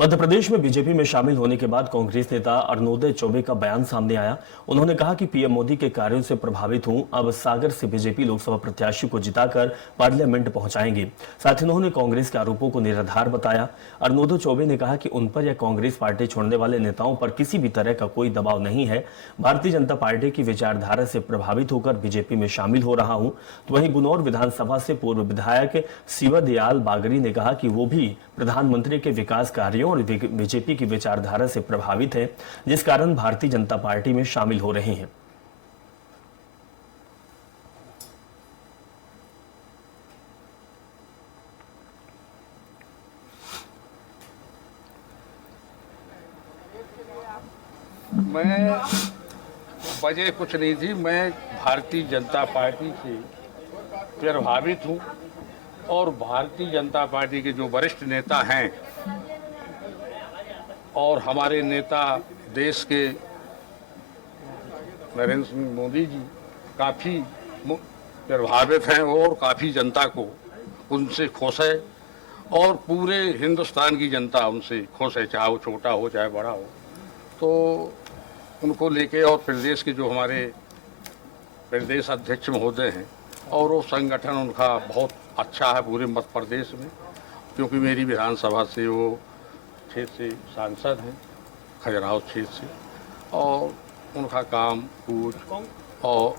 मध्य प्रदेश में बीजेपी में शामिल होने के बाद कांग्रेस नेता अरुणोदय चौबे का बयान सामने आया। उन्होंने कहा कि पीएम मोदी के कार्यों से प्रभावित हूं, अब सागर से बीजेपी लोकसभा प्रत्याशी को जिताकर पार्लियामेंट पहुंचाएंगे। साथ ही उन्होंने कांग्रेस के आरोपों को निराधार बताया। अरुणोदय चौबे ने कहा कि उन पर या कांग्रेस पार्टी छोड़ने वाले नेताओं पर किसी भी तरह का कोई दबाव नहीं है। भारतीय जनता पार्टी की विचारधारा से प्रभावित होकर बीजेपी में शामिल हो रहा हूं। तो वहीं बुनौर विधानसभा से पूर्व विधायक शिवदयाल बागरी ने कहा कि वो भी प्रधानमंत्री के विकास कार्यों और बीजेपी की विचारधारा से प्रभावित है, जिस कारण भारतीय जनता पार्टी में शामिल हो रहे हैं। मैं वजह कुछ नहीं थी, मैं भारतीय जनता पार्टी से प्रभावित हूं और भारतीय जनता पार्टी के जो वरिष्ठ नेता हैं और हमारे नेता देश के नरेंद्र सिंह मोदी जी काफ़ी प्रभावित हैं और काफ़ी जनता को उनसे खुश है और पूरे हिंदुस्तान की जनता उनसे खुश है, चाहे वो छोटा हो चाहे बड़ा हो। तो उनको लेके और प्रदेश के जो हमारे प्रदेश अध्यक्ष महोदय हैं और वो संगठन उनका बहुत अच्छा है पूरे मध्य प्रदेश में, क्योंकि मेरी विधानसभा से वो क्षेत्र से सांसद हैं, खजुराहो क्षेत्र से, और उनका काम पूछ और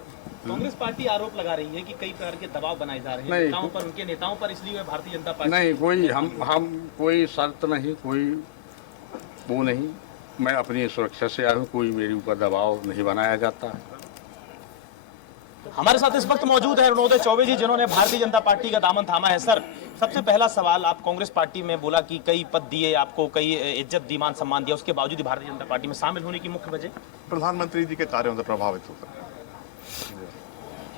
कांग्रेस पार्टी आरोप लगा रही है कि कई प्रकार के दबाव बनाए जा रहे हैं नेताओं पर, उनके नेताओं पर, इसलिए वे भारतीय जनता पार्टी नहीं, कोई हम कोई शर्त नहीं, कोई वो नहीं, मैं अपनी सुरक्षा से आया हूँ, कोई मेरे ऊपर दबाव नहीं बनाया जाता है। हमारे साथ इस वक्त मौजूद है अरुणोदय चौबे जी, जिन्होंने भारतीय जनता पार्टी का दामन थामा है। सर, सबसे पहला सवाल, आप कांग्रेस पार्टी में बोला कि कई पद दिए आपको, कई इज्जत दी, मान सम्मान दिया, उसके बावजूद भारतीय जनता पार्टी में शामिल होने की मुख्य वजह प्रधानमंत्री जी के कार्यों से प्रभावित होकर।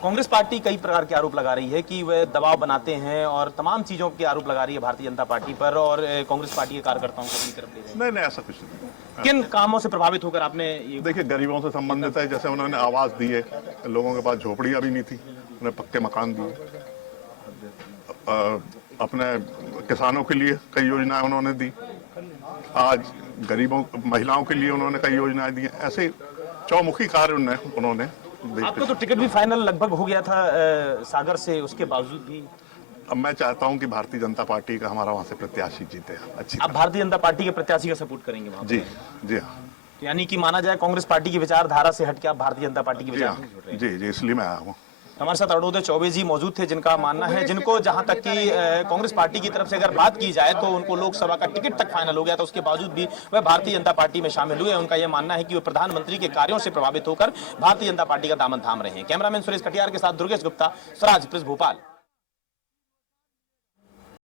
कांग्रेस पार्टी कई प्रकार के आरोप लगा रही है कि वे दबाव बनाते हैं और तमाम चीजों के आरोप लगा रही है भारतीय जनता पार्टी पर, और कांग्रेस पार्टी के कार्यकर्ताओं को अपनी तरफ ले रहे हैं। नहीं, ऐसा कुछ नहीं। किन कामों से प्रभावित होकर आपने ये? देखिए, गरीबों से संबंधित है, जैसे उन्होंने आवास दिए, लोगों के पास झोपड़ियां भी नहीं थी, उन्हें पक्के मकान दिए। अपने किसानों के लिए कई योजनाएं उन्होंने दी। आज गरीबों महिलाओं के लिए उन्होंने कई योजनाएं दी। ऐसे चौमुखी कार्य उन्होंने आपको तो टिकट भी फाइनल लगभग हो गया था सागर से, उसके बावजूद भी। अब मैं चाहता हूं कि भारतीय जनता पार्टी का हमारा वहां से प्रत्याशी जीते अच्छी। आप भारतीय जनता पार्टी के प्रत्याशी का सपोर्ट करेंगे वहां? जी जी हाँ। यानी कि माना जाए कांग्रेस पार्टी की विचारधारा से हटके आप भारतीय जनता पार्टी की विचारधारा? जी जी, इसलिए मैं आया हूँ। हमारे साथ अरुणोदय चौबे जी मौजूद थे, जिनका मानना है, जिनको जहां तक कि कांग्रेस पार्टी की तरफ से अगर बात की जाए तो उनको लोकसभा का टिकट तक फाइनल हो गया था, उसके बावजूद भी वह भारतीय जनता पार्टी में शामिल हुए। उनका यह मानना है कि वे प्रधानमंत्री के कार्यों से प्रभावित होकर भारतीय जनता पार्टी का दामन थाम रहे हैं। कैमरामैन सुरेश कटियार के साथ दुर्गेश गुप्ता, स्वराज प्रेस, भोपाल।